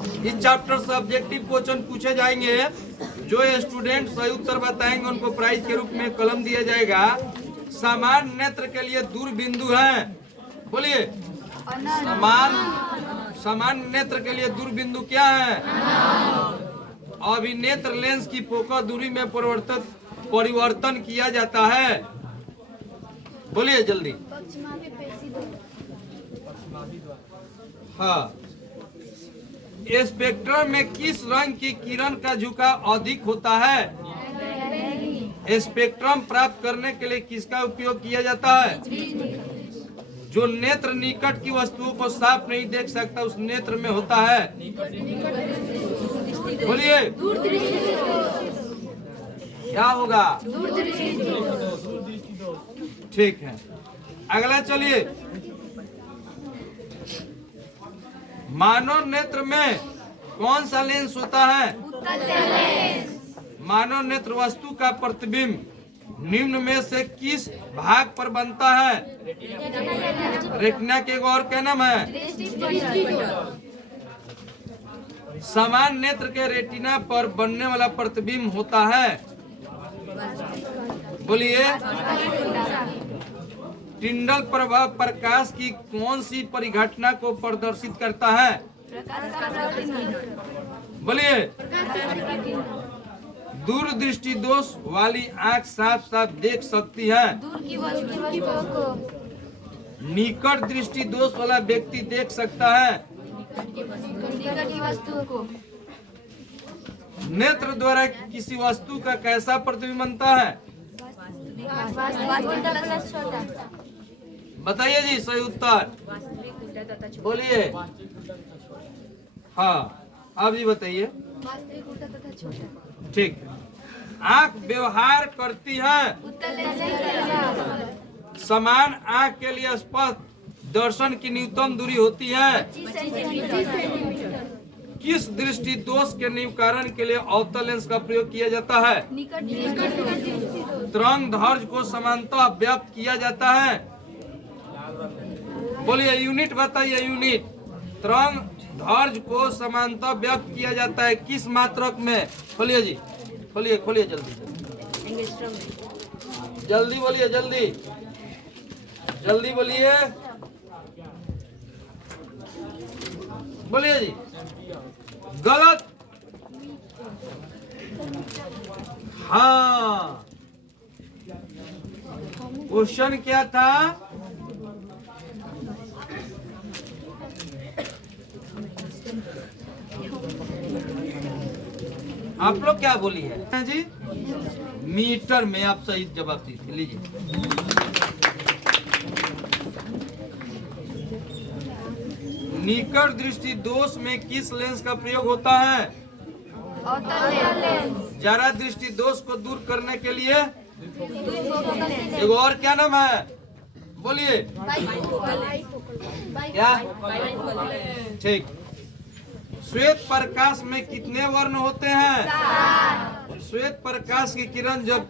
इस चैप्टर से objective question पूछे जाएंगे। जो स्टूडेंट सही उत्तर बताएंगे उनको प्राइज के रूप में कलम दिया जाएगा। समान नेत्र के लिए दूर बिंदु है, बोलिए। समान नेत्र के लिए दूर बिंदु क्या है? अभिनेत्र लेंस की फोकस दूरी में परिवर्तन किया जाता है, बोलिए जल्दी। हाँ, स्पेक्ट्रम में किस रंग की किरण का झुकाव अधिक होता है? स्पेक्ट्रम प्राप्त करने के लिए किसका उपयोग किया जाता है? जो नेत्र निकट की वस्तुओं को साफ नहीं देख सकता उस नेत्र में होता है, बोलिए क्या होगा? ठीक है, अगला चलिए। मानव नेत्र में कौन सा लेंस होता है? मानव नेत्र वस्तु का प्रतिबिंब निम्न में से किस भाग पर बनता है? रेटिना के और क्या नाम है? समान नेत्र के रेटिना पर बनने वाला प्रतिबिंब होता है, बोलिए। टिंडल प्रभाव प्रकाश की कौन सी परिघटना को प्रदर्शित करता है? बोलिए। दूरदृष्टि दोष वाली आंख साफ साफ देख सकती है। निकट दृष्टि दोष वाला व्यक्ति देख सकता है। नेत्र द्वारा किसी वस्तु का कैसा प्रतिबिंब बनता है? बताइए जी सही उत्तर, बोलिए। हाँ, आप जी बताइए। ठीक, आंख व्यवहार करती है। समान आंख के लिए स्पष्ट दर्शन की न्यूनतम दूरी होती है। किस दृष्टि दोष के निवारण के लिए अवतल लेंस का प्रयोग किया जाता है? तरंग दैर्घ्य को समानतः व्यक्त किया जाता है, बोलिए। यूनिट बताइए, यूनिट। तरंग दैर्घ्य को समानतः व्यक्त किया जाता है किस मात्रक में? खोलिए जी, खोलिए खोलिए जल्दी जल्दी बोलिए, जल्दी जल्दी बोलिए, बोलिए जी। गलत। हाँ, क्वेश्चन क्या था? आप लोग क्या बोली है जी? मीटर में आप सही जवाब दीजिए, लीजिए। निकट दृष्टि दोष में किस लेंस का प्रयोग होता है? जरा दृष्टि दोष को दूर करने के लिए एक और क्या नाम है? बोलिए क्या? ठीक। श्वेत प्रकाश में कितने वर्ण होते हैं? श्वेत प्रकाश की किरण जब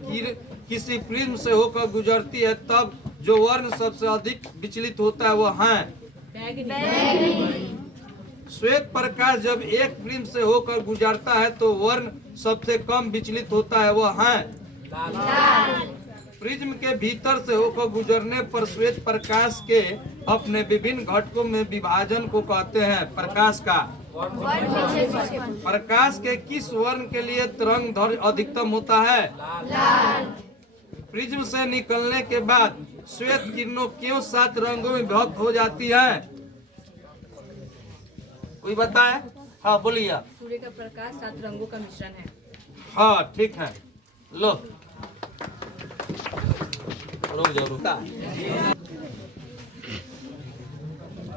किसी प्रिज्म से होकर गुजरती है तब जो वर्ण सबसे अधिक विचलित होता है वह है श्वेत प्रकाश जब एक प्रिज्म से होकर गुजरता है तो वर्ण सबसे कम विचलित होता है वह है प्रिज्म के भीतर से होकर गुजरने पर श्वेत प्रकाश के अपने विभिन्न घटकों में विभाजन को कहते हैं प्रकाश का। प्रकाश के किस वर्ण के लिए तरंग दैर्घ्य अधिकतम होता है? प्रिज्म से निकलने के बाद श्वेत किरणों क्यों 7 रंगों में विभक्त हो जाती है? कोई बताए? हाँ बोलिए। सूर्य का प्रकाश 7 रंगों का मिश्रण है। हाँ ठीक है, लो रुक जाओ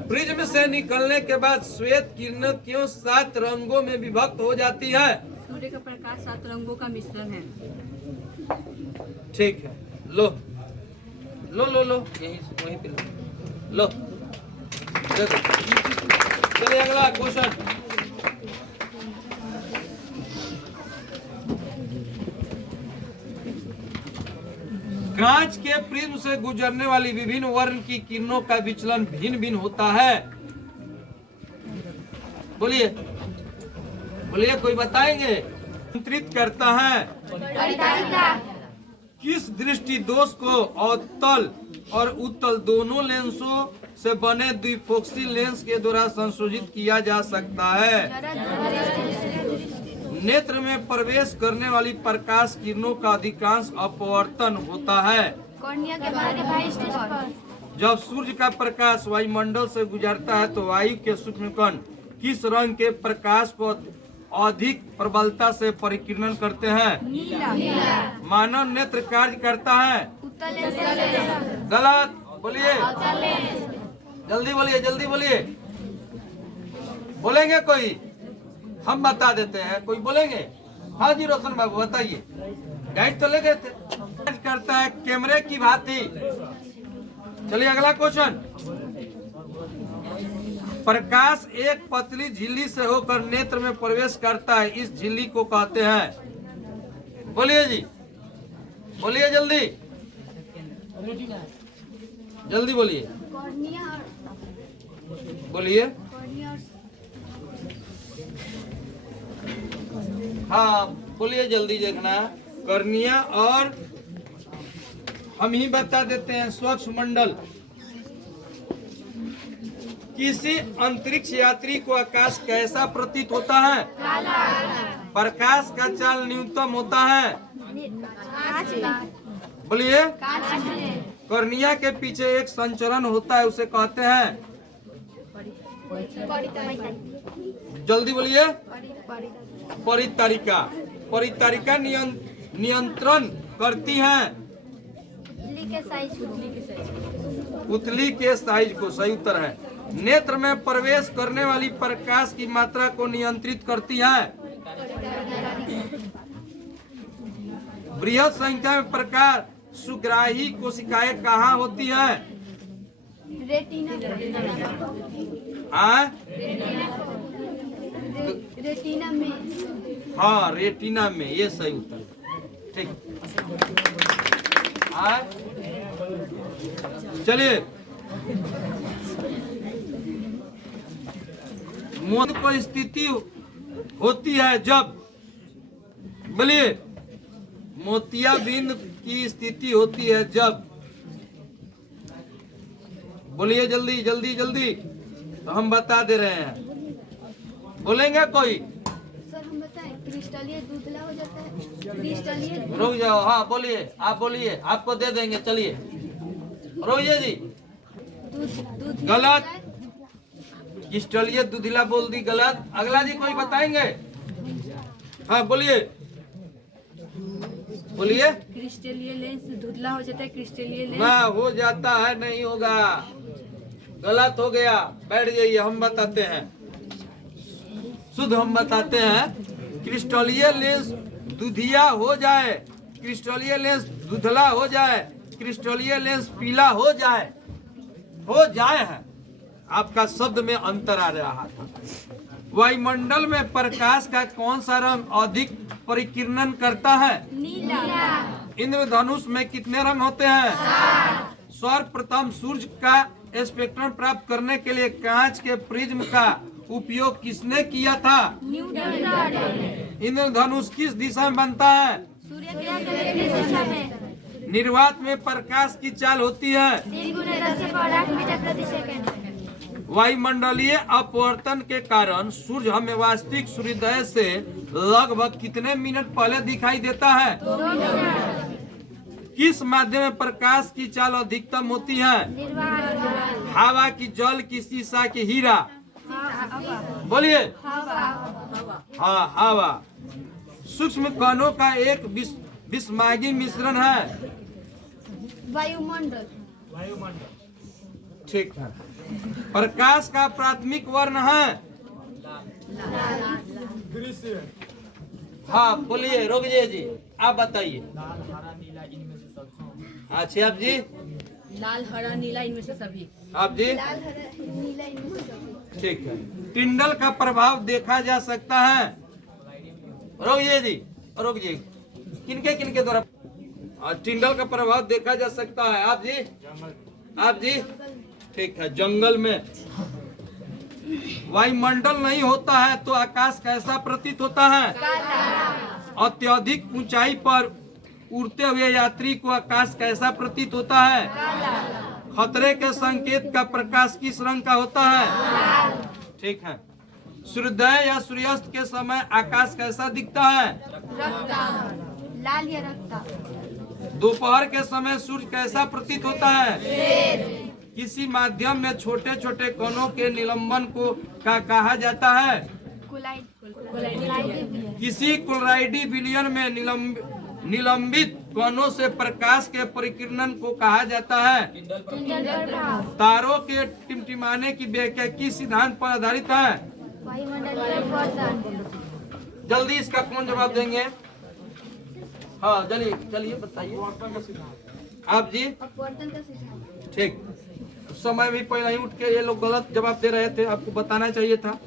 प्रिज्म से निकलने के बाद श्वेत किरणें क्यों 7 रंगों में विभक्त हो जाती है? सूर्य का प्रकाश 7 रंगों का मिश्रण है। ठीक है, लो लो लो लो यही वहीं पे लो देखो। चलिए अगला क्वेश्चन। कांच के प्रिज्म से गुजरने वाली विभिन्न वर्ण की किरणों का विचलन भिन्न भिन्न होता है। बोलिए। बोलिए, कोई बताएंगे? नियंत्रित करता है किस दृष्टि दोष को अवतल और उत्तल दोनों लेंसों से बने द्विफोक्सी लेंस के द्वारा संशोधित किया जा सकता है। नेत्र में प्रवेश करने वाली प्रकाश किरणों का अधिकांश अपवर्तन होता है। कॉर्निया के बाहरी भाई पर जब सूर्य का प्रकाश वायुमंडल से गुजरता है तो वायु के सूक्ष्म कण किस रंग के प्रकाश को अधिक प्रबलता से परिकीर्णन करते हैं? नीला। मानव नेत्र कार्य करता है। उत्तल गलत। बोलिए, जल्दी बोलिए, जल्दी बोलिए। बोलेंगे कोई? हम बता देते हैं, कोई बोलेंगे? हाँ जी रोशन बाबू बताइए, गाइड तो ले गए थे। कार्य करता है कैमरे की भांति। चलिए अगला क्वेश्चन। प्रकाश एक पतली झिल्ली से होकर नेत्र में प्रवेश करता है, इस झिल्ली को कहते हैं? बोलिए जी, बोलिए जल्दी, जल्दी बोलिए, कॉर्निया बोलिए। हाँ बोलिए, जल्दी देखना। कर्निया और हम ही बता देते हैं स्वच्छ मंडल। किसी अंतरिक्ष यात्री को आकाश कैसा प्रतीत होता है? प्रकाश का चाल न्यूनतम होता है। बोलिए। कर्निया के पीछे एक संचरण होता है, उसे कहते हैं? जल्दी बोलिए। परितारिका। परितारिका नियंत्रण करती है पुतली के साइज को। सही उत्तर है। नेत्र में प्रवेश करने वाली प्रकाश की मात्रा को नियंत्रित करती है। बृहद संख्या में प्रकाश सुग्राही कोशिकाएं कहाँ होती है? रेटिना में। हाँ रेटिना में, ये सही उत्तर है। ठीक। चलिए, मोतिया को स्थिति होती है जब, बोलिए, मोतियाबिंद की स्थिति होती है जब, बोलिए जल्दी जल्दी जल्दी, तो हम बता दे रहे हैं। बोलेंगे कोई? सर हम बताएं, क्रिस्टलीय दूधला हो जाता है। क्रिस्टलीय रुक जाओ। हाँ बोलिए, आप बोलिए, आपको दे देंगे। चलिए रोइए जी। दूध गलत। क्रिस्टलीय दूधिला बोल दी, गलत। अगला जी कोई बताएंगे? हाँ बोलिए, बोलिए। क्रिस्टलीय लेंस धुंधला हो जाता है। क्रिस्टलीय लेंस ना हो जाता है, नहीं होगा, गलत हो गया। बैठ जाइए, हम बताते हैं, शुद्ध हम बताते हैं। क्रिस्टलीय लेंस दूधिया हो जाए, क्रिस्टलीय लेंस दूधला हो जाए, क्रिस्टलीय लेंस पीला हो जाए है। आपका शब्द में अंतर आ रहा था। वायुमंडल में प्रकाश का कौन सा रंग अधिक परिकीर्णन करता है? नीला। इंद्रधनुष में कितने रंग होते हैं? सर्वप्रथम सूर्य का स्पेक्ट्रम प्राप्त करने के लिए कांच के प्रिज्म का उपयोग किसने किया था? न्यूटन। इंद्रधनुष किस दिशा में बनता है? सूर्य के विपरीत दिशा में। निर्वात में प्रकाश की चाल होती है 3 × 10⁸ मीटर प्रति सेकंड। वायुमंडलीय अपवर्तन के कारण सूर्य हमें वास्तविक सूर्योदय से लगभग कितने मिनट पहले दिखाई देता है? 2 मिनट। किस माध्यम में प्रकाश की चाल अधिकतम होती है? निर्वात। हवा की, जल की, शीशा की, हीरा? बोलिए। हाँ हवा। सूक्ष्म कणों का एक विषमागी मिश्रण है। वायुमंडल। ठीक है। प्रकाश का प्राथमिक वर्ण है? हाँ बोलिए, रोगिए जी, आप बताइए। अच्छा आप जी? लाल हरा नीला इनमें से सभी। आप जी? लाल हरा नीला इनमें से सभी। ठीक है। टिंडल का प्रभाव देखा जा सकता है? रोगिए जी, रोगिए, किनके किनके द्वारा टिंडल का प्रभाव देखा जा सकता है? आप जी? आप जी? ठीक है। जंगल में वायुमंडल नहीं होता है तो आकाश कैसा प्रतीत होता है? अत्यधिक ऊंचाई पर उड़ते हुए यात्री को आकाश कैसा प्रतीत होता है? खतरे के संकेत का प्रकाश किस रंग का होता है? ठीक है। सूर्योदय या सूर्यास्त के समय आकाश कैसा दिखता है? लाल या रक्ता। दोपहर के समय सूर्य कैसा प्रतीत होता है? किसी माध्यम में छोटे छोटे कणों के निलंबन को कहा जाता है? किसी कोलाइडी विलयन में निलंबित कणों से प्रकाश के परिकिरण को कहा जाता है? तारों के टिमटिमाने की व्याख्या किस सिद्धांत पर आधारित है? जल्दी इसका कौन जवाब देंगे? हाँ चलिए चलिए बताइए आप जी। ठीक, उस समय भी पहले ही उठ के ये लोग गलत जवाब दे रहे थे, आपको बताना चाहिए था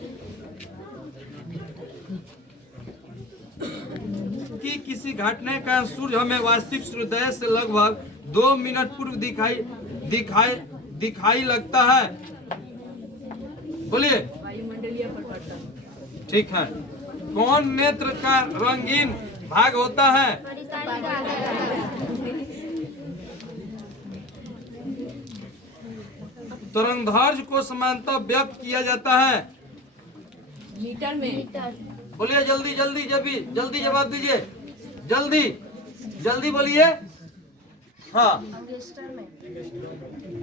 कि किसी घटना का सूर्य हमें वास्तविक सूर्योदय से लगभग 2 मिनट पूर्व दिखाई लगता है। बोलिए। वायुमंडलीय परिवर्तन। ठीक है। कौन नेत्र का रंगीन भाग होता है? तरंगधर्ज को समानता व्यक्त किया जाता है मीटर में। बोलिए जल्दी जल्दी जल्दी जवाब दीजिए, जल्दी जल्दी बोलिए। हाँ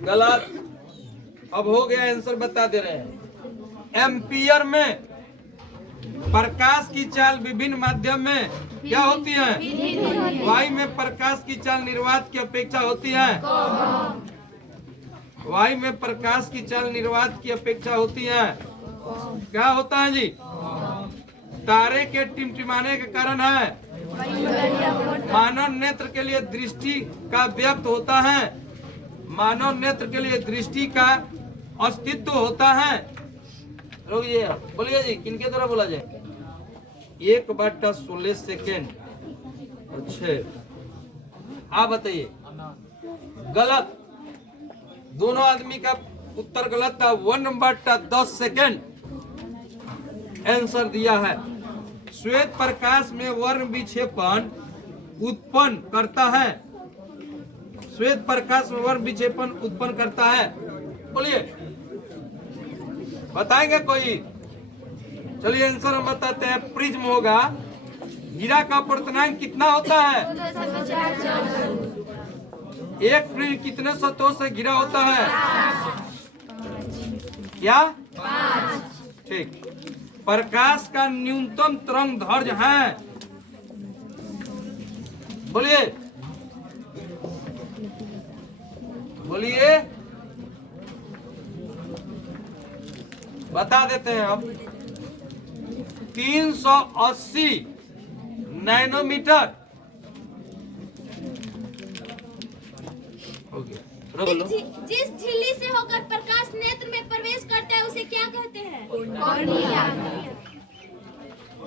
गलत, अब हो गया आंसर बता दे रहे हैं। एम्पियर में। प्रकाश की चाल विभिन्न माध्यम में क्या होती है? वायु में प्रकाश की चाल निर्वात की अपेक्षा होती है। वायु में प्रकाश की चाल निर्वात की अपेक्षा होती है। क्या होता है जी? तारे के टिमटिमाने के कारण है। मानव नेत्र के लिए दृष्टि का व्यक्त होता है। मानव नेत्र के लिए दृष्टि का अस्तित्व होता है। रुकिए, बोलिए जी किनके द्वारा बोला जाए? 1/16 सेकेंड। अच्छे, आप बताइए। गलत, दोनों आदमी का उत्तर गलत था। 1/10 सेकेंड आंसर दिया है। श्वेत प्रकाश में वर्ण विक्षेपण उत्पन्न करता है। श्वेत प्रकाश में वर्ण विक्षेपण उत्पन्न करता है। बोलिए, बताएंगे कोई? चलिए आंसर हम बताते हैं। प्रिज्म होगा। हीरा का अपवर्तनांक कितना होता है? एक प्रिज्म कितने सतहों से घिरा होता है? क्या? ठीक। प्रकाश का न्यूनतम तरंग दैर्घ्य है। बोलिए बोलिए, बता देते हैं हम। 380 नैनोमीटर। जिस झिल्ली से होकर प्रकाश नेत्र में प्रवेश करता है उसे क्या कहते हैं?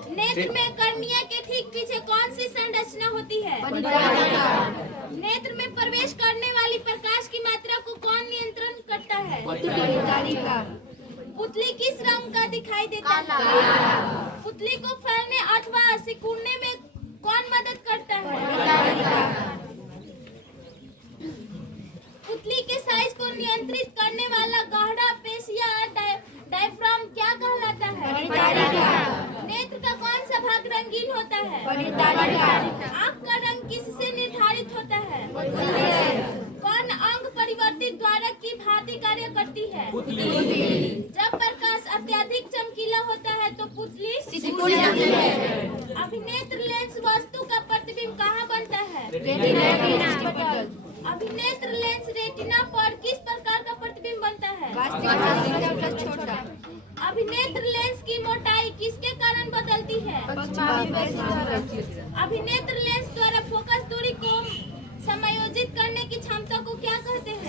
नेत्र में कर्निया के ठीक पीछे कौन सी संरचना होती है? नेत्र में प्रवेश करने वाली प्रकाश की मात्रा को कौन नियंत्रण करता है? पुतली किस रंग का दिखाई देता है? पुतली को फैलने अथवा सिकुड़ने में कौन मदद करता है? पुतली के साइज को नियंत्रित करने वाला गहरा पेशिया डायफ्राम क्या कहलाता है? नेत्र का कौन सा भाग रंगीन होता है? आँख का रंग किससे निर्धारित होता है? कौन अंग परिवर्तित द्वारा की भांति कार्य करती है? जब प्रकाश अत्यधिक चमकीला होता है तो पुतली सिकुड़ जाती है। अभिनेत्र लेंस वस्तु का प्रतिबिंब कहाँ बनता है? अभिनेत्र लेंस रेटिना पर किस प्रकार का प्रतिबिंब बनता है? अभिनेत्र लेंस की मोटाई किसके कारण बदलती है? अभिनेत्र लेंस द्वारा फोकस दूरी को समायोजित करने की क्षमता को क्या कहते हैं?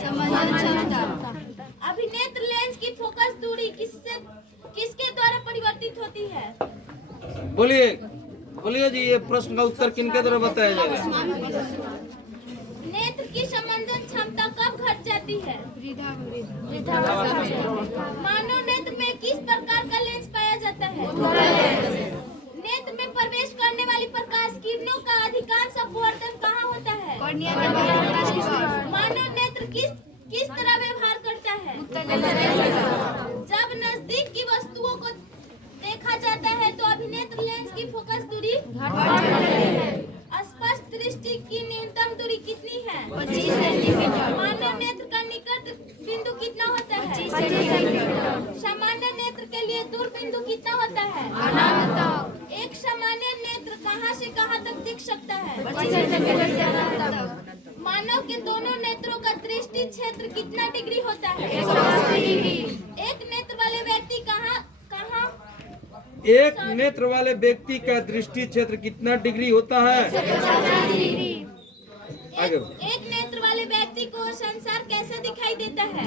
अभिनेत्र लेंस की फोकस दूरी किसके द्वारा परिवर्तित होती है? बोलिए बोलिए जी, ये प्रश्न का उत्तर किनके द्वारा बताया जाएगा? नेत्र की संवेदन क्षमता कब घट जाती है? मानव नेत्र में किस प्रकार का लेंस पाया जाता है? नेत्र में प्रवेश करने वाली प्रकाश किरणों का अधिकांश अपवर्तन कहाँ होता है? मानव नेत्र किस तरह व्यवहार करता है? जब नजदीक की वस्तुओं को देखा जाता है तो अभिनेत्र लेंस की फोकस दूरी स्पष्ट दृष्टि की न्यूनतम दूरी कितनी है? 25 सेंटीमीटर। मानव नेत्र का निकट बिंदु कितना होता है? 25 सेंटीमीटर। सामान्य नेत्र के लिए दूर बिंदु कितना होता है? एक सामान्य नेत्र कहां से कहां तक दिख सकता है? 25 सेंटीमीटर से तक। मानव के दोनों नेत्रों का दृष्टि क्षेत्र कितना डिग्री होता है? 180 डिग्री। एक नेत्र वाले व्यक्ति एक नेत्र वाले व्यक्ति का दृष्टि क्षेत्र कितना डिग्री होता है? एक नेत्र वाले व्यक्ति को संसार कैसे दिखाई देता है?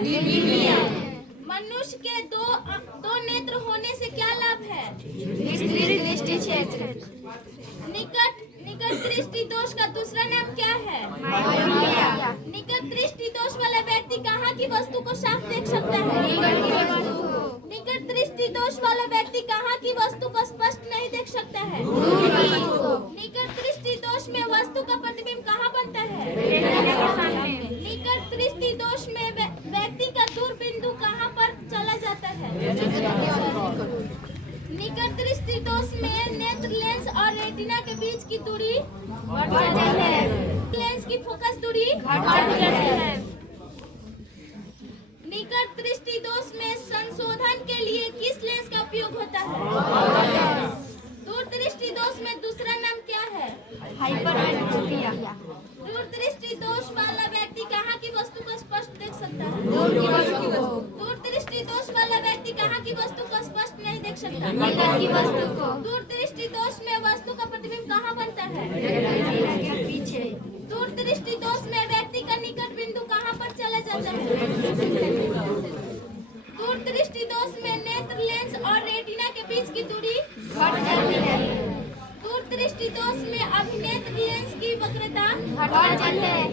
मनुष्य के दो नेत्र होने से क्या लाभ है? दृष्टि क्षेत्र। निकट दृष्टि दोष का दूसरा नाम क्या है? निकट दृष्टि दोष वाला व्यक्ति कहाँ की वस्तु को साफ देख सकता है? निकट दृष्टि दोष वाला व्यक्ति कहाँ की वस्तु को स्पष्ट नहीं देख सकता है? निकट दृष्टि दोष में वस्तु का प्रतिबिंब कहाँ बनता है? निकट दृष्टि दोष में व्यक्ति का दूर बिंदु कहाँ पर चला जाता है? निकट दृष्टि दोष में नेत्र लेंस और रेटिना के बीच की दूरी बढ़ जाती है। लेंस की फोकस दूरी घट जाती है। निकट दृष्टि दोष में संशोधन के लिए किस लेंस का उपयोग होता है? दूर दृष्टि दोष में दूसरा नाम क्या है? हाइपरमेट्रोपिया। दूर दृष्टि दोष वाला व्यक्ति कहाँ की वस्तु को स्पष्ट देख सकता है? दूर दृष्टि दोष वाला व्यक्ति कहाँ की वस्तु को स्पष्ट नहीं देख सकता? दूर दृष्टि दोष में वस्तु का प्रतिबिंब कहाँ बनता है? पीछे। दूर दृष्टि दोष में व्यक्ति का निकट बिंदु कहाँ पर चला जाता है? दूर दृष्टि दोष में नेत्र लेंस और रेटिना के बीच की दूरी घट जाती है। दूर दृष्टि दोष में अभिनेत्र लेंस की वक्रता घट जाती है।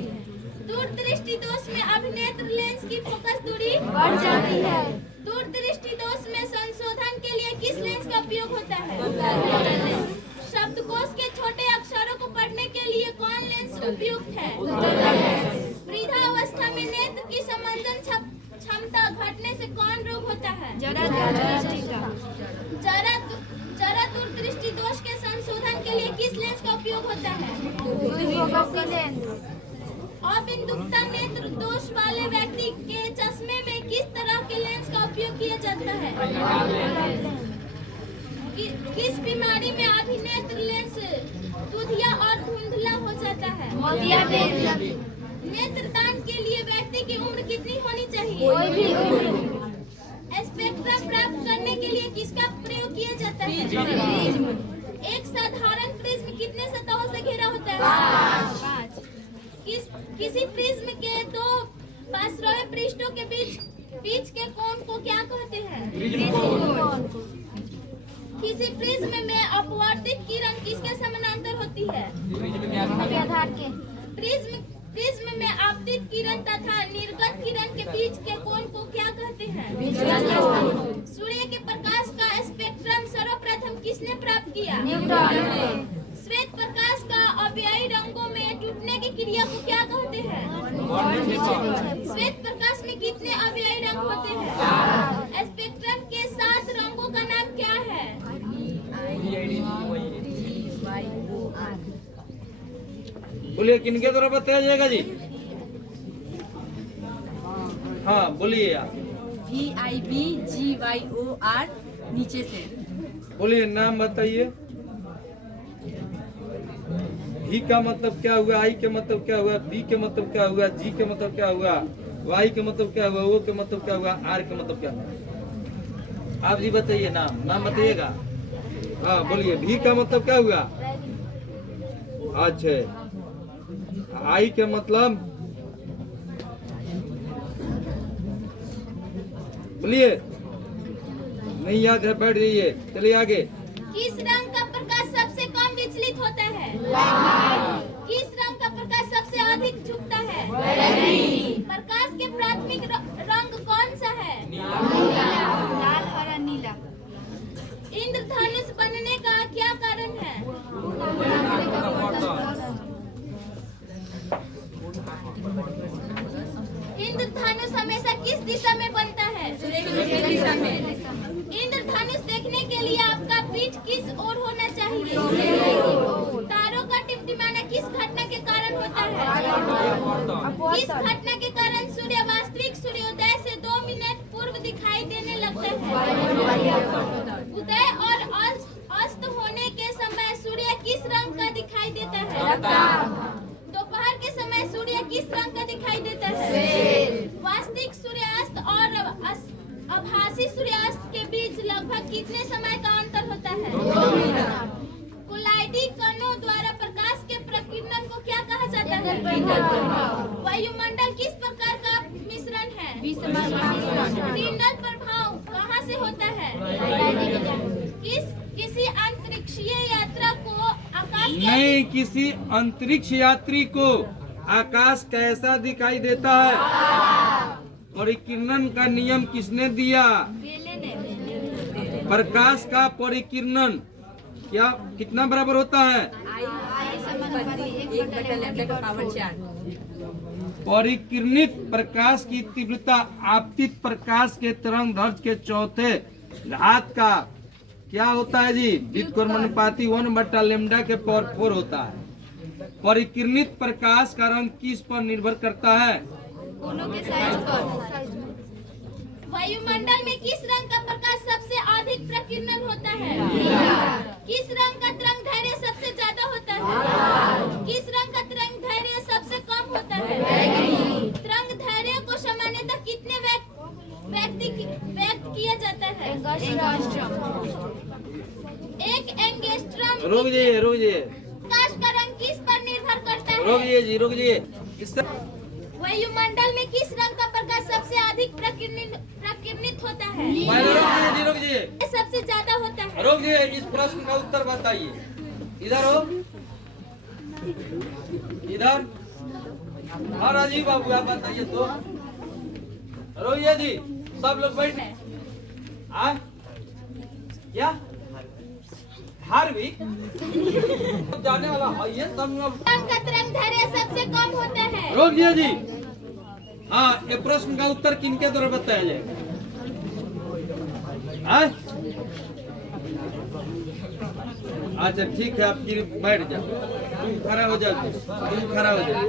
दूर दृष्टि दोष में अभिनेत्र लेंस की फोकस दूरी बढ़ जाती है। दूर दृष्टि दोष में संशोधन के लिए किस लेंस का उपयोग होता है? शब्दकोश के छोटे अक्षरों को पढ़ने के लिए कौन लेंस उपयुक्त है? वृद्धावस्था में नेत्र की समंजन क्षमता घटने से कौन रोग होता है? जरा दूरदृष्टि दोष के संशोधन के लिए किस लेंस का उपयोग होता है? अबिंदुकता नेत्र दोष वाले व्यक्ति के चश्मे में किस तरह के लेंस का उपयोग किया जाता है? किस बीमारी में अभिनेत्र लेंस दुधिया और धुंधला हो जाता है? नेत्रदान के लिए व्यक्ति की उम्र कितनी होनी चाहिए? स्पेक्ट्रम प्राप्त करने के लिए किसका प्रयोग किया जाता है? एक साधारण प्रिज्म कितने सतहों से घिरा होता है? 5। किसी प्रिज्म के दो पार्श्व पृष्ठों के बीच के कोण को क्या कहते हैं? किसी प्रिज्म में अपवर्तित किरण किसके समानांतर होती है? आधार के। प्रिज्म में आपतित किरण तथा निर्गत किरण के बीच के कोण को क्या कहते हैं? सूर्य के प्रकाश का स्पेक्ट्रम सर्वप्रथम किसने प्राप्त किया? श्वेत प्रकाश का अव्ययी रंगों में टूटने की क्रिया को क्या कहते हैं? श्वेत प्रकाश में कितने अव्ययी रंग होते हैं? स्पेक्ट्रम के 7 रंगों का नाम क्या है? बोलिए किनके द्वारा बताया जाएगा जी? हाँ बोलिए आप। VIBGYOR नीचे से। बोलिए नाम बताइए। V का मतलब क्या हुआ? I के मतलब क्या हुआ? B के मतलब क्या हुआ? G के मतलब क्या हुआ? Y के मतलब क्या हुआ? O के मतलब क्या हुआ? R के मतलब क्या हुआ? आप जी बताइए नाम बताइएगा। हाँ बोलिए। V का मतलब क्या हुआ? अच्छा। I के मतलब बोलिए। नहीं याद है बैठ जाइए। चलिए आगे। किस रंग का प्रकाश सबसे कम विचलित होता है? किस रंग का प्रकाश सबसे अधिक झुकता है? प्रकाश के प्राथमिक रंग कौन सा है? लाल हरा नीला। इंद्रधनुष बनने का क्या कारण है? इंद्रधनुष हमेशा किस दिशा में बनता है? इंद्रधनुष देखने के लिए आपका पीठ किस ओर होना चाहिए? तारों का टिमटिमाना किस घटना के कारण होता है? किस घटना के कारण सूर्य वास्तविक सूर्योदय से 2 मिनट पूर्व दिखाई देने लगता है? उदय और अस्त होने के समय सूर्य किस रंग का दिखाई देता है? दोपहर के समय सूर्य किस रंग का दिखाई देता है? वास्तविक सूर्यास्त और आभासी सूर्यास्त के बीच लगभग कितने समय का अंतर होता है? कोलाइडी कणों द्वारा प्रकाश के प्रकीर्णन को क्या कहा जाता है? वायुमंडल किस प्रकार का मिश्रण है? किरणल प्रभाव कहाँ से होता है? किसी अंतरिक्षीय यात्रा को आकाश नहीं, किसी अंतरिक्ष यात्री को आकाश कैसा दिखाई देता है? परिकिरणन का नियम किसने दिया? प्रकाश का परिकिरणन क्या कितना बराबर होता है? परिकिरणित प्रकाश की तीव्रता आपतित प्रकाश के तरंग दैर्घ्य के चौथे घात का क्या होता है जी? व्युत्क्रमानुपाती 1/λ के पावर 4 होता है। परिकिरणित प्रकाश का रंग किस पर निर्भर करता है? वायुमंडल में किस रंग का प्रकाश सबसे अधिक प्रकीर्णन होता है? किस रंग का तरंग दैर्घ्य सबसे ज्यादा होता है? किस रंग का तरंग दैर्घ्य सबसे कम होता है? तरंग दैर्घ्य को सामान्यतः कितने व्यक्त किया जाता है? एक एंगस्ट्रम। रुक जाइए। प्रकाश का रंग किस पर निर्भर करता है? रुक जाइए। वायुमंडल में किस रंग का प्रकाश सबसे अधिक प्रकीर्णित होता है? रुक जाइए। सबसे ज्यादा होता है? रुक जाइए, इस प्रश्न का उत्तर बताइए। इधर हो, इधर। हाँ राजीव बाबू, आप बताइए तो। रोहिया जी, सब लोग बैठे। क्या हार्विक जाने वाला है ये तब का तरंग दैर्घ्य सबसे कम होता है? रोहिया जी, हाँ, ये प्रश्न का उत्तर किनके द्वारा बताया जाएगा? अच्छा ठीक है, आप बैठ जाओ, तुम खड़ा हो जाओ।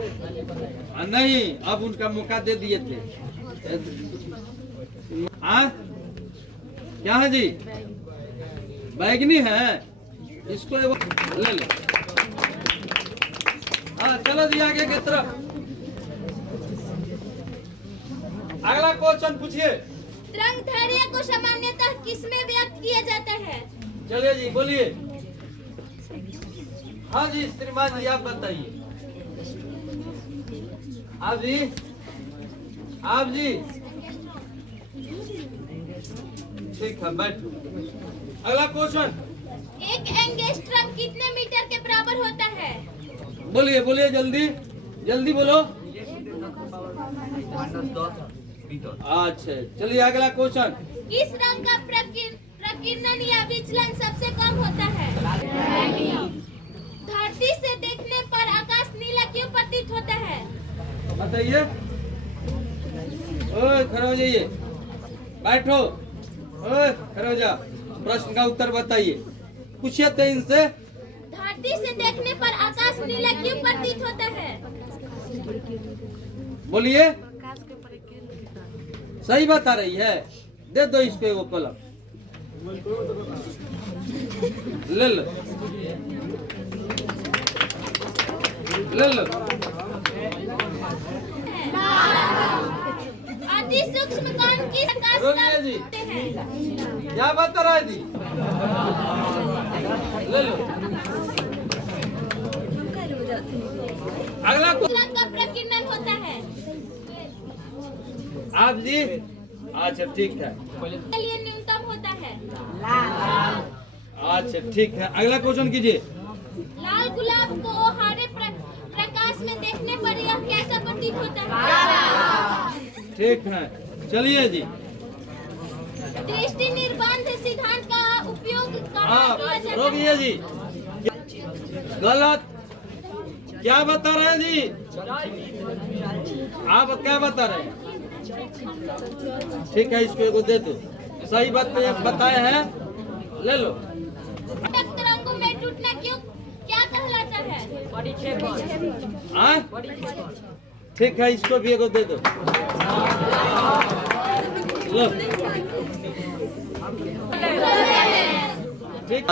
नहीं, अब उनका मौका दे दिए थे। क्या है जी? बैगनी है, इसको ले लो। हाँ चलो जी, आगे की तरफ। अगला क्वेश्चन पूछिए। तरंग दैर्घ्य को सामान्यतः किसमें व्यक्त किया जाता है? चलिए जी, बोलिए। हाँ जी श्रीमान जी, आप बताइए। आप जी ठीक है, बैठो। अगला क्वेश्चन। एक एंगस्ट्रम कितने मीटर के बराबर होता है? बोलिए जल्दी बोलो। अच्छा चलिए, अगला क्वेश्चन। किस रंग का प्रकीर्णन या विचलन सबसे कम होता है? धरती से देखने पर आकाश नीला क्यों प्रतीत होता है? बताइए। ओए खड़े हो जाइए, बैठो। ओए खड़े हो जा, प्रश्न का उत्तर बताइए। पूछिए थे इनसे। धरती से देखने पर आकाश नीला क्यों प्रतीत होता है? बोलिए। सही बता रही है, दे दो इसको एगो कलम। ले लो। अति सूक्ष्म कण की प्रकाश रोगिया जी, क्या बता रहा है जी? ले लो। अगला रंग का प्रकीर्णन होता है? आप जी, अच्छा ठीक है, के लिए न्यूनतम होता है? अच्छा ठीक है, अगला क्वेश्चन कीजिए। लाल गुलाब को हरे प्रकाश में देखने पर यह कैसा प्रतीत होता है? ठीक है, चलिए जी। दृष्टि निर्बंध सिद्धांत का उपयोग कहाँ किया जाता है? रोकिए जी, गलत। क्या बता रहे हैं जी? आप क्या बता रहे हैं? ठीक है, इसको एगो दे दो। सही बात बताए हैं, ले लो। घटक तरंगों में टूटना क्यों क्या कहलाता है? ठीक है, इसको भी एगो दे दो। लो। ठीक,